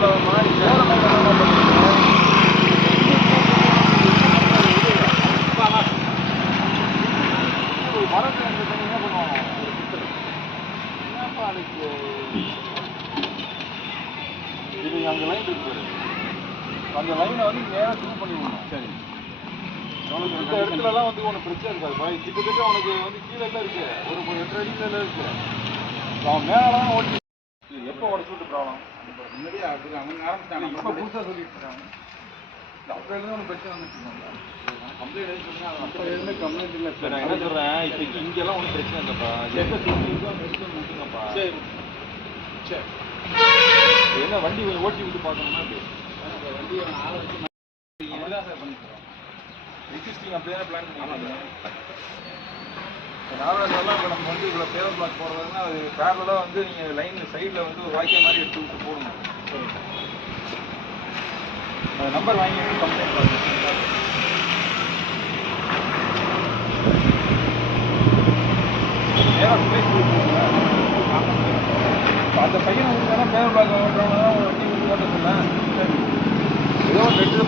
மாதிரி போகிற மாதிரி ஒரு மரத்தில் என்ன பண்ணுவாங்க ஒரு சிக்கல் என்னப்பா அதுக்கு இது அங்கே லைன் இருக்கு அந்த லைனை வந்து நேராக த்ரூ பண்ணி விடணும். சரி, உனக்கு இந்த இடத்துலலாம் வந்து உனக்கு பிரச்சனை இருக்காது. கிட்டத்தட்ட உனக்கு வந்து கீழே தான் இருக்கு, ஒரு 8 அடியில் இருக்கு. அவன் மேலாம் ஓட்டி எப்போ ஓட சொல்லிட்டு ப்ராப்ளம் முன்னாடியே அப்படி அவங்க ஆரம்பிச்சாங்க. இப்போ புதுசாக சொல்லிட்டு இருக்காங்க. அப்போ இருந்து ஒன்று பிரச்சனை வந்துருக்காங்க. கம்ப்ளைண்ட் எழுதி சொன்னீங்க, அது அப்போ எழுந்து கம்ப்ளைண்ட் இல்லை. சரி, நான் என்ன சொல்கிறேன், இப்போ இங்கெல்லாம் ஒன்றும் பிரச்சனை இல்லைப்பா. எந்த பிரச்சனை பிரச்சனை முடிச்சுங்கப்பா. சரி சரி, என்ன வண்டி ஓட்டி விட்டு பார்க்கணும்னா வண்டியை ஆளை வச்சு அப்படிதான் சார் பண்ணிக்கிறோம். எக்ஸிஸ்டிங் அப்படியே பிளான் பண்ணிக்கலாம். நார்மலாக இப்போ நம்ம வந்து இவ்வளோ பேவர் பிளாக் போடுறதுன்னா அது பேரலாக வந்து நீங்கள் லைன் சைடில் வந்து ஒரு வாய்க்கா மாதிரி எடுத்து விட்டு போடணும். அந்த நம்பர் வாங்கி கம்ப்ளைண்ட் பண்ணுங்க. அந்த பையனை வந்து பேவர் பிளாக் ஓட்டுறவங்க தான் வண்டி ஓட்ட சொன்னேன். ஏதோ ஒரு 2